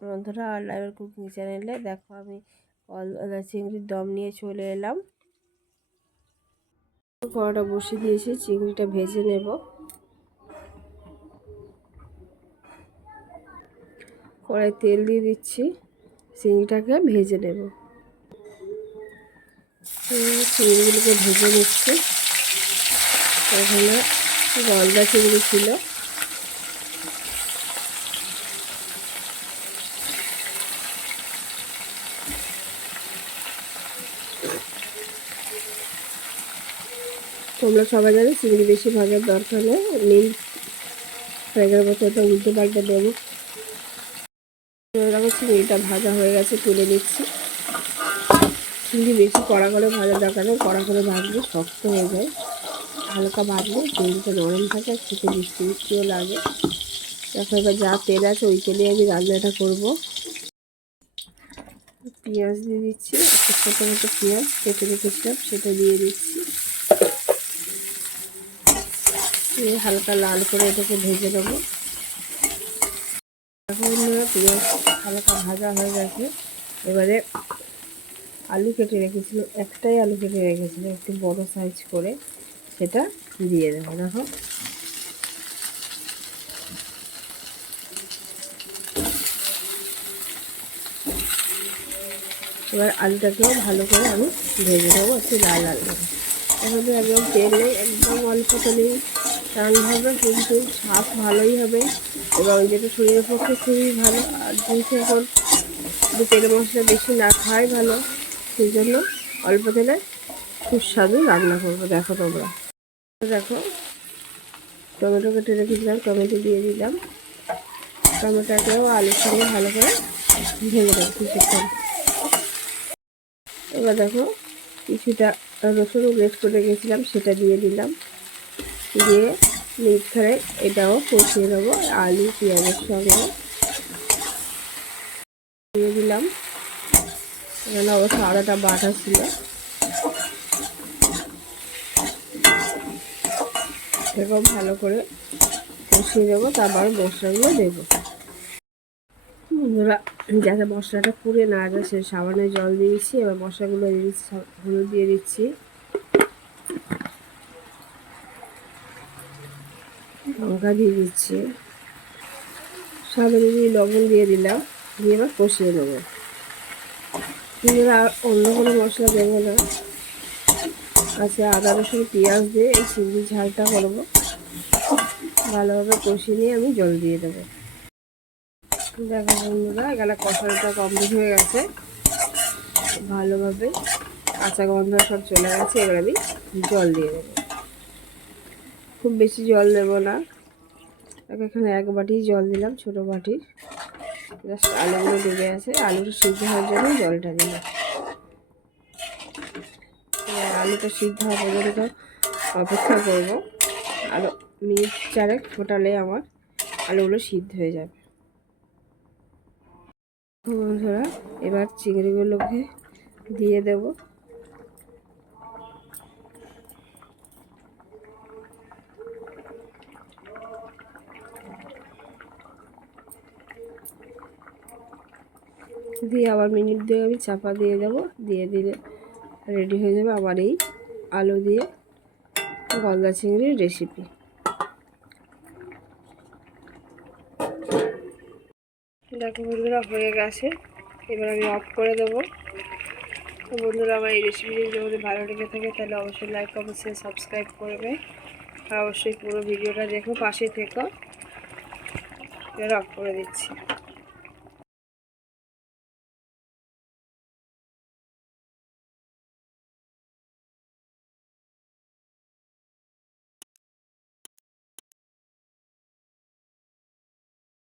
বন্ধুরা, আর লাইভের কুকিং চ্যানেলে দেখো আমি কলা চিংড়ির দম নিয়ে চলে এলাম। কড়াটা বসিয়ে দিয়েছি, চিংড়িটা ভেজে নেব। কড়াই তেল দিয়ে দিচ্ছি, চিংড়িটাকে ভেজে নেব। চিংড়িগুলোকে ভেজে নিচ্ছি। এখানে গলদা চিংড়ি ছিল। তোমরা সবাই জানো, চিংড়ি বেশি ভাগের দরকার নেই। নীল ফ্রাইগের মতো এটা উল্টে পাল্টে দেবো। চিংড়িটা ভাজা হয়ে গেছে, তুলে নিচ্ছি। চিংড়ি বেশি কড়া করে ভাজা দরকার নেই, কড়া করে ভাজলে শক্ত হয়ে যায়। হালকা ভাজলে চিংড়িটা নরম থাকে, আর খেতে মিষ্টি মিষ্টিও লাগে। এখন এবার যা তেল আছে, ওই তেলে আমি রান্নাটা করব। পেঁয়াজ দিয়ে দিচ্ছি, একটা ছোটো মতো পেঁয়াজ কেটে রেখেছিলাম, সেটা দিয়ে দিচ্ছি। দিয়ে হালকা লাল করে এটাকে ভেজে দেবো পেঁয়াজ হালকা ভাজা হয়ে গেছে। এবারে আলু কেটে রেখেছিলাম, একটাই আলু কেটে রেখেছিলাম, একটু বড় সাইজ করে। সেটা দিয়ে দেবো, দেখো। এবার আলুটাকেও ভালো করে আমি ভেজে দেবো একটু লাল করে। এখন একদম তেলে একদম অল্প তেলেই টান হবে, কিন্তু স্বাদ ভালোই হবে এবং যেটা শরীরের পক্ষে খুবই ভালো, আর যেহেতু এখন যে তেল মশলা বেশি না খাওয়াই ভালো সেই জন্য অল্প তেলে সুস্বাদু রান্না করব। দেখো তোমরা। দেখো টমেটো কেটে রেখেছিলাম টমেটো দিয়ে দিলাম। টমেটোটাকেও আলুর সঙ্গে ভালো করে ভেজে দেবো কিছুক্ষণ। এবার দেখো, কিছুটা রসুন গ্রেট করে রেখেছিলাম সেটা দিয়ে দিলাম। দিয়ে মিট খানে এটাও কষিয়ে নেব। আলু পেঁয়াজের সঙ্গে দিয়ে দিলাম। এখানে অবশ্য আদাটা বাটা ছিল। এরকম ভালো করে কষিয়ে দেবো তারপর মশলাগুলো দেবো। বন্ধুরা, যাতে মশলাটা পুড়ে না যায় সে সাবানে জল দিয়েছি এবার মশলাগুলো দিয়ে দিচ্ছি হলুদ দিয়ে দিচ্ছি। লঙ্কা দিয়ে দিচ্ছি। সাবানে দিয়ে লবণ দিয়ে দিলাম, দিয়ে এবার কষিয়ে দেবো আর অন্য কোনো মশলা দেবো না। আচ্ছা আদা, রসুন, পেঁয়াজ দিয়ে এই চিংড়ি ঝালটা করব। ভালোভাবে কষিয়ে নিয়ে আমি জল দিয়ে দেবো। দেখো বন্ধুরা, এখানে কষানোটা কমপ্লিট হয়ে গেছে। ভালোভাবে কাঁচা গন্ধ সব চলে গেছে, এবার আমি জল দিয়ে দেবো। খুব বেশি জল দেব না। এখানে এক বাটি জল দিলাম, ছোটো বাটির জাস্ট আলুগুলো ডুবে আছে, আলুটা সিদ্ধ হওয়ার জন্য জলটা দিলাম। আলুটা সিদ্ধ হওয়া পর্যন্ত অপেক্ষা করব। আলু মিনিট চারেক ফোটালে আমার আলুগুলো সিদ্ধ হয়ে যাবে। বন্ধুরা, এবার চিংড়িগুলোকে দিয়ে দেব। দিয়ে আবার মিনিট দিয়ে আমি চাপা দিয়ে দেবো। দিয়ে দিলে রেডি হয়ে যাবে আমার এই আলু দিয়ে গলদা চিংড়ির রেসিপি দেখো বন্ধুরা, হয়ে গেছে। এবার আমি অফ করে দেবো। তো বন্ধুরা, আমার এই রেসিপিটি যদি ভালো লেগে থাকে, তাহলে অবশ্যই লাইক কমেন্ট শেয়ার সাবস্ক্রাইব করবে। আর অবশ্যই পুরো ভিডিওটা দেখো, পাশে থেকো। এবার অফ করে দিচ্ছি।